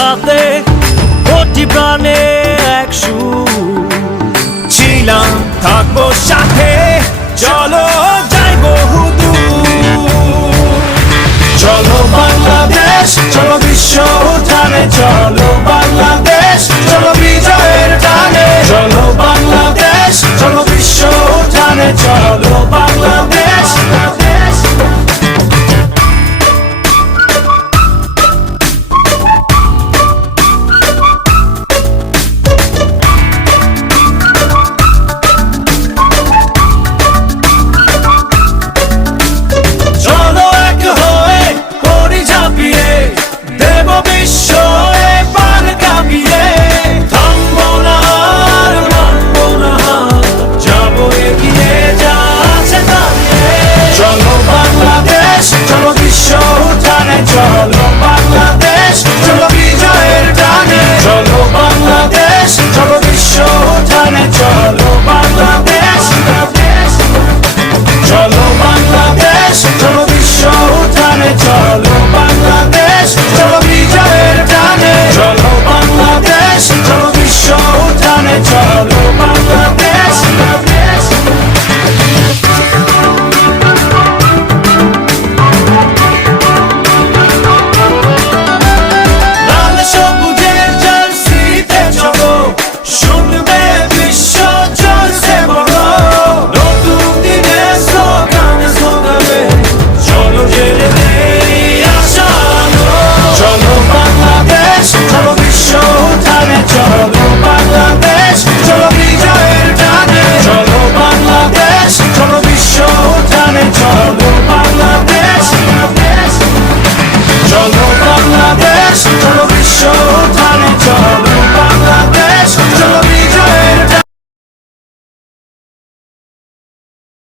সাথে কোটি প্রাণে এক ছিলাম, থাকব সাথে, চলো যাই বহু চলো বাংলাদেশ, চলো বিশ্ব জানে চলো। Charlie.